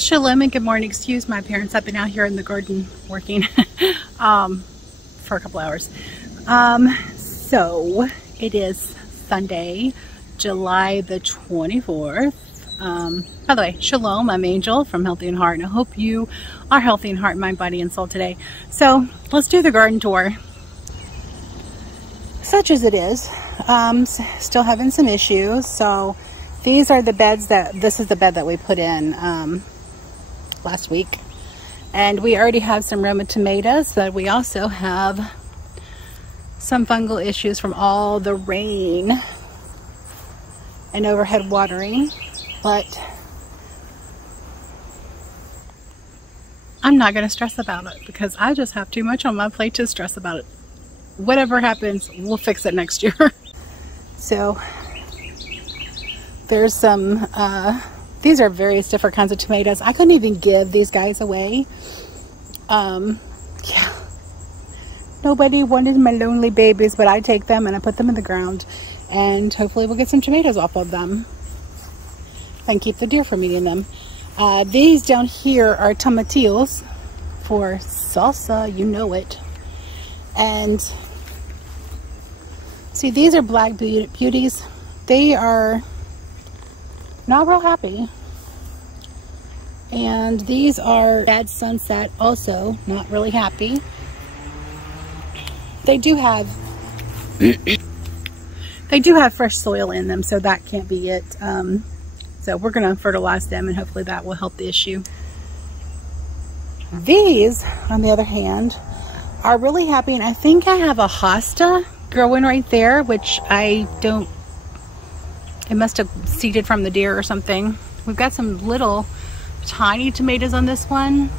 Shalom and good morning. Excuse my parents. I've been out here in the garden working for a couple hours. So it is Sunday, July the 24th. By the way, Shalom, I'm Angel from Healthy in Heart, and I hope you are healthy in heart, mind, body, and soul today. So let's do the garden tour. Such as it is, still having some issues. So these are the beds this is the bed that we put in last week. And we already have some Roma tomatoes, but we also have some fungal issues from all the rain and overhead watering. But I'm not going to stress about it because I just have too much on my plate to stress about it. Whatever happens, we'll fix it next year. So there's some, these are various different kinds of tomatoes. I couldn't even give these guys away. Yeah. Nobody wanted my lonely babies, but I take them and I put them in the ground, and hopefully we'll get some tomatoes off of them and keep the deer from eating them. These down here are tomatillos for salsa, you know it. And see, these are black beauties. They are not real happy. And these are bad sunset, also not really happy. They do have fresh soil in them, so that can't be it. So we're going to fertilize them, and hopefully that will help the issue. These, on the other hand, are really happy, and I think I have a hosta growing right there, which I don't, it must have seeded from the deer or something. We've got some little tiny tomatoes on this one,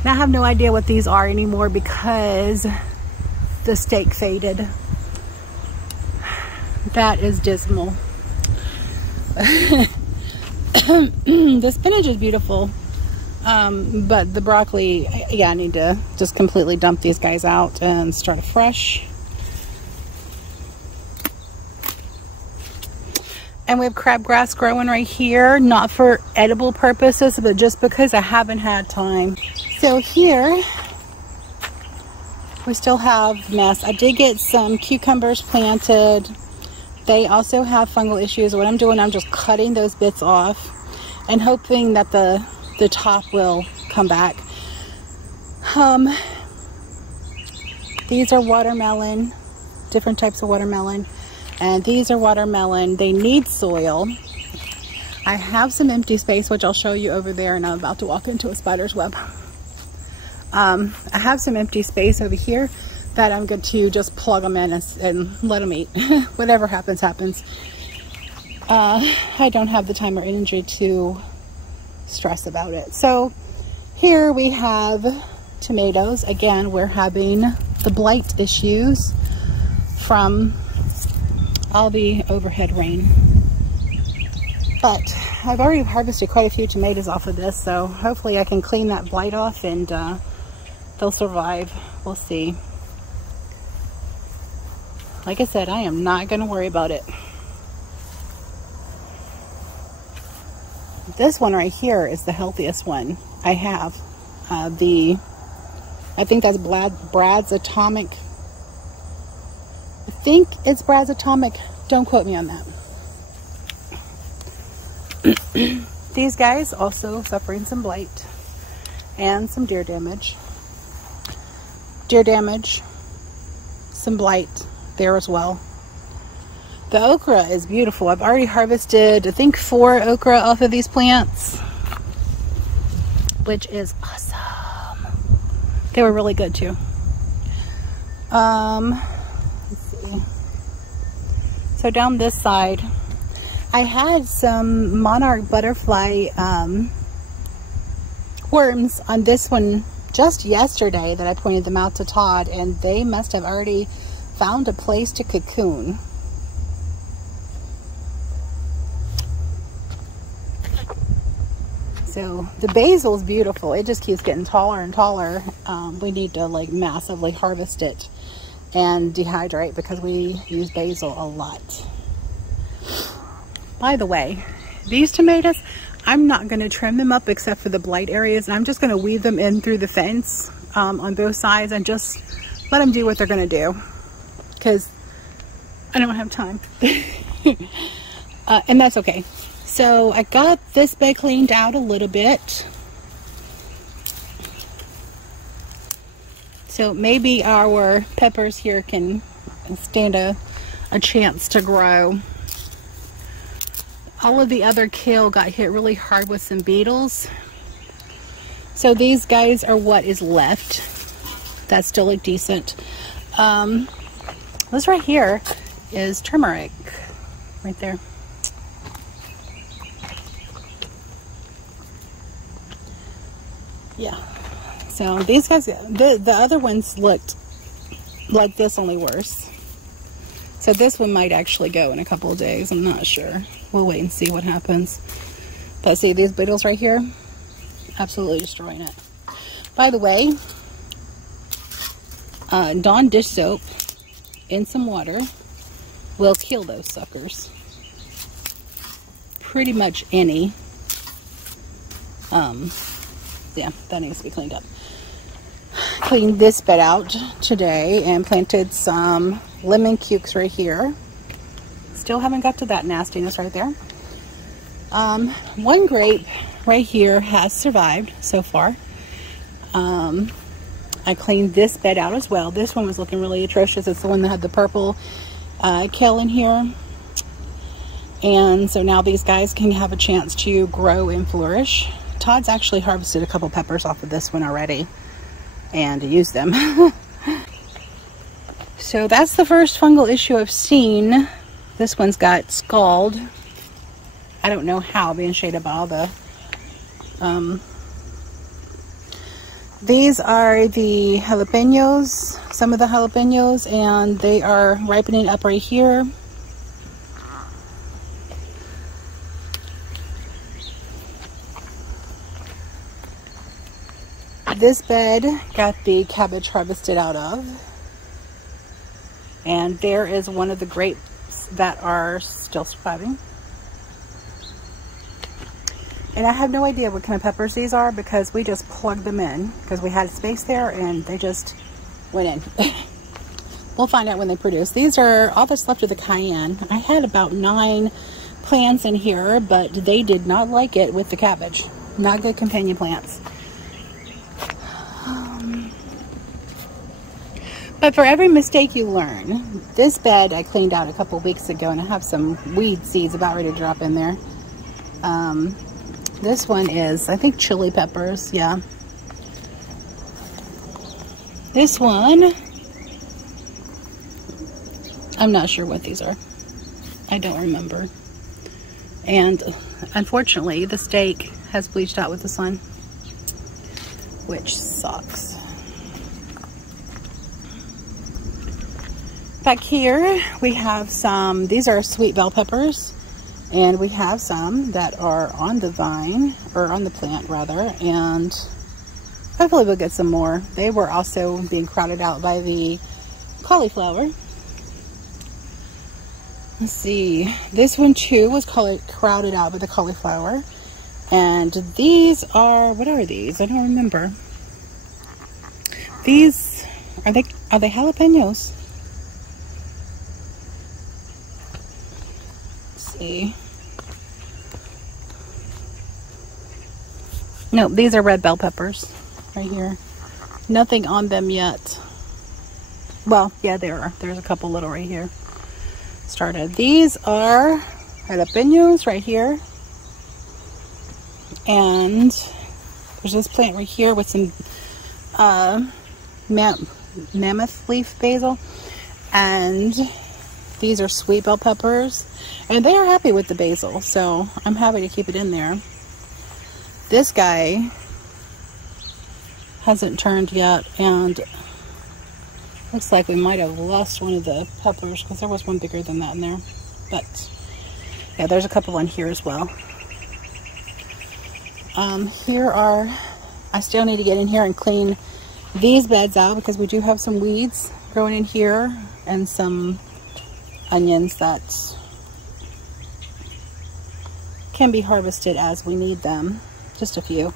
and I have no idea what these are anymore because the stake faded. That is dismal. The spinach is beautiful, but the broccoli, yeah, I need to just completely dump these guys out and start afresh. And we have crabgrass growing right here, not for edible purposes, but just because I haven't had time. So here we still have mess. I did get some cucumbers planted. They also have fungal issues. What I'm doing, I'm just cutting those bits off and hoping that the top will come back. These are watermelon, different types of watermelon. And these are watermelon. They need soil. I have some empty space, which I'll show you over there, and I'm about to walk into a spider's web. I have some empty space over here that I'm going to just plug them in and let them eat. Whatever happens, happens. I don't have the time or energy to stress about it. So here we have tomatoes. Again, we're having the blight issues from all the overhead rain. But I've already harvested quite a few tomatoes off of this, so hopefully I can clean that blight off and they'll survive. We'll see. Like I said, I am not going to worry about it. This one right here is the healthiest one I have. I think that's Brad's Atomic. I think it's Brad's Atomic. Don't quote me on that. These guys also suffering some blight and some deer damage. Deer damage, some blight there as well. The okra is beautiful. I've already harvested, I think, 4 okra off of these plants, which is awesome. They were really good too. Let's see. So down this side, I had some monarch butterfly worms on this one just yesterday that I pointed them out to Todd, and they must have already found a place to cocoon. So the basil is beautiful. It just keeps getting taller and taller. We need to like massively harvest it and dehydrate because we use basil a lot. By the way, these tomatoes, I'm not going to trim them up except for the blight areas, and I'm just going to weave them in through the fence on both sides and just let them do what they're going to do, because I don't have time. And that's okay. So I got this bed cleaned out a little bit. So maybe our peppers here can stand a chance to grow. All of the other kale got hit really hard with some beetles. So these guys are what is left. That still look decent. This right here is turmeric. Right there. Yeah. So these guys, the other ones looked like this, only worse. So this one might actually go in a couple of days. I'm not sure. We'll wait and see what happens. But see these beetles right here? Absolutely destroying it. By the way, Dawn dish soap in some water will kill those suckers. Pretty much any. Yeah, that needs to be cleaned up. Cleaned this bed out today and planted some lemon cukes right here. Still haven't got to that nastiness right there. One grape right here has survived so far. I cleaned this bed out as well. This one was looking really atrocious. It's the one that had the purple kale in here. And so now these guys can have a chance to grow and flourish. Todd's actually harvested a couple peppers off of this one already and used them. So that's the first fungal issue I've seen. This one's got scald. I don't know how, being shaded by all the these are the jalapenos, some of the jalapenos, and they are ripening up right here. This bed got the cabbage harvested out of, and there is one of the grapes that are still surviving. And I have no idea what kind of peppers these are because we just plugged them in because we had space there and they just went in. We'll find out when they produce. These are all that's left of the cayenne. I had about 9 plants in here, but they did not like it with the cabbage. Not good companion plants. But for every mistake you learn, this bed I cleaned out a couple weeks ago and I have some weed seeds about ready to drop in there. This one is, I think, chili peppers. Yeah. This one, I'm not sure what these are. I don't remember. And unfortunately, the steak has bleached out with the sun, which sucks. Back here, we have some, these are sweet bell peppers. And we have some that are on the vine, or on the plant rather, and hopefully we'll get some more. They were also being crowded out by the cauliflower. Let's see, this one too was crowded out by the cauliflower. And these are, what are these? I don't remember. These, are they jalapenos? No, these are red bell peppers right here. Nothing on them yet. Well, yeah, there's a couple little right here started. These are jalapenos right here, and there's this plant right here with some mammoth leaf basil, and these are sweet bell peppers, and they are happy with the basil, so I'm happy to keep it in there. This guy hasn't turned yet, and looks like we might have lost one of the peppers because there was one bigger than that in there. But yeah, there's a couple on here as well. I still need to get in here and clean these beds out because we do have some weeds growing in here and some onions that can be harvested as we need them, just a few,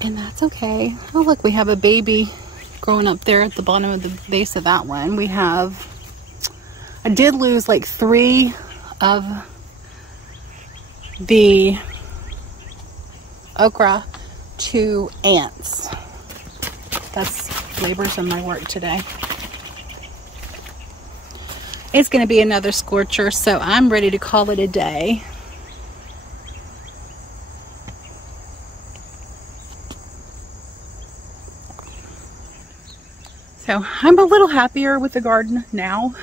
and that's okay. Oh look, we have a baby growing up there at the bottom of the base of that one. We have, I did lose like 3 of the okra to ants. That's labors in my work today. It's going to be another scorcher, so I'm ready to call it a day. So I'm a little happier with the garden now.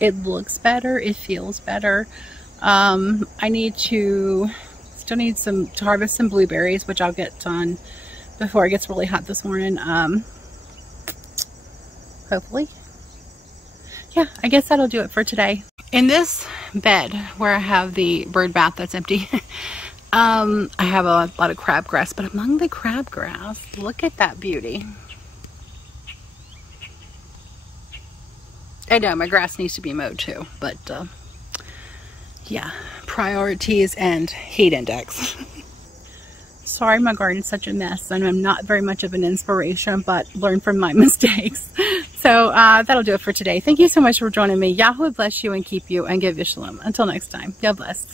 It looks better, it feels better. I need to, still need to harvest some blueberries, which I'll get done before it gets really hot this morning. Hopefully. Yeah, I guess that'll do it for today. In this bed where I have the bird bath that's empty, I have a lot of crabgrass, but among the crabgrass, look at that beauty. I know my grass needs to be mowed too, but yeah, priorities and heat index. Sorry my garden's such a mess and I'm not very much of an inspiration, but learn from my mistakes. So that'll do it for today. Thank you so much for joining me. Yahweh bless you and keep you and give you shalom. Until next time, God bless.